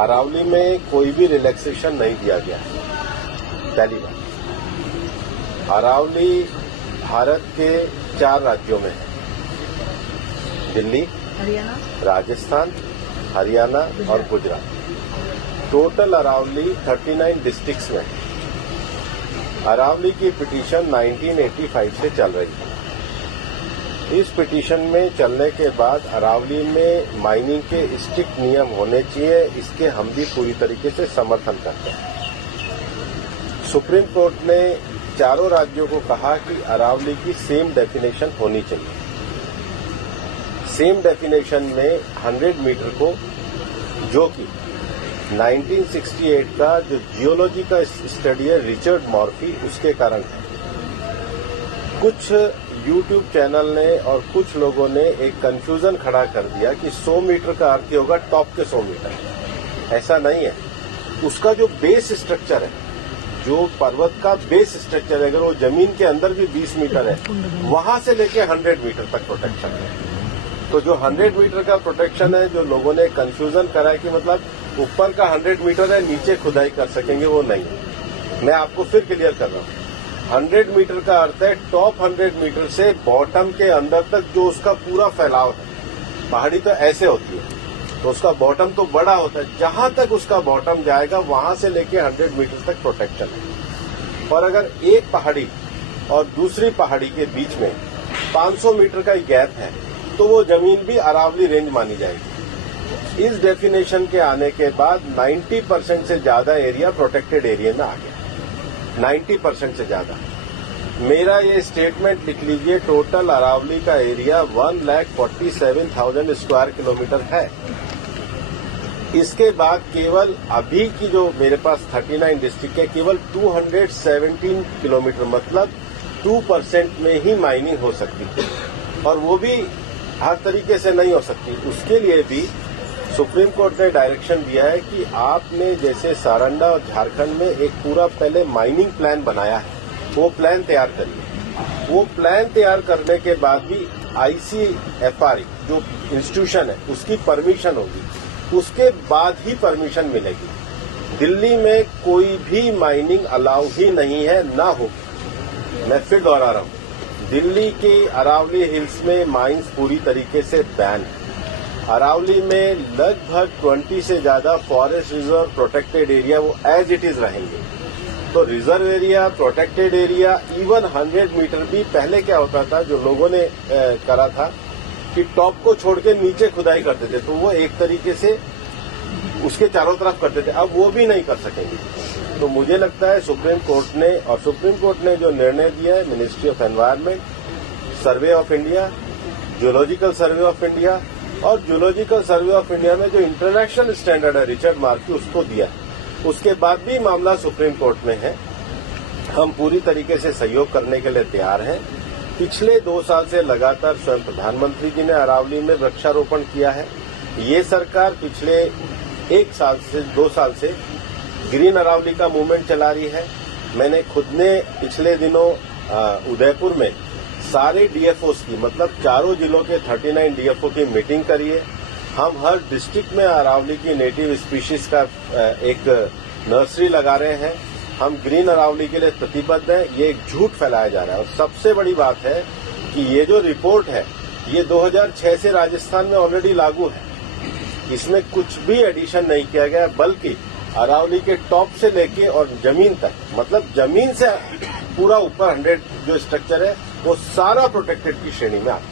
अरावली में कोई भी रिलैक्सेशन नहीं दिया गया है। पहली बात, अरावली भारत के 4 राज्यों में है, दिल्ली, हरियाणा, राजस्थान, हरियाणा और गुजरात। टोटल अरावली 39 डिस्ट्रिक्ट्स में है। अरावली की पिटीशन 1985 से चल रही है। इस पिटीशन में चलने के बाद अरावली में माइनिंग के स्ट्रिक्ट नियम होने चाहिए, इसके हम भी पूरी तरीके से समर्थन करते हैं। सुप्रीम कोर्ट ने चारों राज्यों को कहा कि अरावली की सेम डेफिनेशन होनी चाहिए। सेम डेफिनेशन में 100 मीटर को, जो कि 1968 का जो जियोलॉजी का स्टडी है रिचर्ड मॉर्फी, उसके कारण है। कुछ यूट्यूब चैनल ने और कुछ लोगों ने एक कंफ्यूजन खड़ा कर दिया कि 100 मीटर का अर्थ होगा टॉप के 100 मीटर। ऐसा नहीं है। उसका जो बेस स्ट्रक्चर है, जो पर्वत का बेस स्ट्रक्चर है, अगर वो जमीन के अंदर भी 20 मीटर है, वहां से लेके 100 मीटर तक प्रोटेक्शन है। तो जो 100 मीटर का प्रोटेक्शन है, जो लोगों ने कंफ्यूजन करा है कि मतलब ऊपर का 100 मीटर है, नीचे खुदाई कर सकेंगे, वो नहीं है। मैं आपको फिर क्लियर कर रहा हूं। 100 मीटर का अर्थ है टॉप 100 मीटर से बॉटम के अंदर तक जो उसका पूरा फैलाव है। पहाड़ी तो ऐसे होती है, तो उसका बॉटम तो बड़ा होता है। जहां तक उसका बॉटम जाएगा वहां से लेके 100 मीटर तक प्रोटेक्शन है। और अगर एक पहाड़ी और दूसरी पहाड़ी के बीच में 500 मीटर का गैप है, तो वो जमीन भी अरावली रेंज मानी जाएगी। इस डेफिनेशन के आने के बाद 90% से ज्यादा एरिया प्रोटेक्टेड एरिया में आ गया। 90% से ज्यादा। मेरा ये स्टेटमेंट लिख लीजिए, टोटल अरावली का एरिया 1,47,000 स्क्वायर किलोमीटर है। इसके बाद केवल अभी की जो मेरे पास 39 डिस्ट्रिक्ट है, केवल 217 किलोमीटर, मतलब 2% में ही माइनिंग हो सकती है, और वो भी हर तरीके से नहीं हो सकती। उसके लिए भी सुप्रीम कोर्ट ने डायरेक्शन दिया है कि आपने जैसे सारंडा और झारखंड में एक पूरा पहले माइनिंग प्लान बनाया है, वो प्लान तैयार करिए। वो प्लान तैयार करने के बाद भी ICFR जो इंस्टीट्यूशन है उसकी परमिशन होगी, उसके बाद ही परमिशन मिलेगी। दिल्ली में कोई भी माइनिंग अलाउ ही नहीं है, ना होगी। मैं फिर दोहरा रहा हूं, दिल्ली के अरावली हिल्स में माइंस पूरी तरीके से बैन है। अरावली में लगभग 20 से ज्यादा फॉरेस्ट रिजर्व प्रोटेक्टेड एरिया वो एज इट इज रहेंगे। तो reserve area, protected area, even 100 metre भी पहले क्या होता था, जो लोगों ने करा था कि टॉप को छोड़ के नीचे खुदाई करते थे, तो वो एक तरीके से उसके चारों तरफ करते थे। अब वो भी नहीं कर सकेंगे। तो मुझे लगता है सुप्रीम कोर्ट ने जो निर्णय दिया है, ministry of environment, survey of India, geological survey of India, और जियोलॉजिकल सर्वे ऑफ इंडिया में जो इंटरनेशनल स्टैंडर्ड है रिचर्ड मार्फी, उसको दिया। उसके बाद भी मामला सुप्रीम कोर्ट में है। हम पूरी तरीके से सहयोग करने के लिए तैयार हैं। पिछले 2 साल से लगातार स्वयं प्रधानमंत्री जी ने अरावली में वृक्षारोपण किया है। ये सरकार पिछले 2 साल से ग्रीन अरावली का मूवमेंट चला रही है। मैंने खुद ने पिछले दिनों उदयपुर में सारे डीएफओस की, मतलब चारों जिलों के 39 डीएफओ की मीटिंग करी है। हम हर डिस्ट्रिक्ट में अरावली की नेटिव स्पीशीज का एक नर्सरी लगा रहे हैं। हम ग्रीन अरावली के लिए प्रतिबद्ध हैं। ये एक झूठ फैलाया जा रहा है। और सबसे बड़ी बात है कि ये जो रिपोर्ट है, ये 2006 से राजस्थान में ऑलरेडी लागू है। इसमें कुछ भी एडिशन नहीं किया गया, बल्कि अरावली के टॉप से लेके और जमीन तक, मतलब जमीन से पूरा ऊपर 100 जो स्ट्रक्चर है, वो सारा प्रोटेक्टेड की श्रेणी में आता है।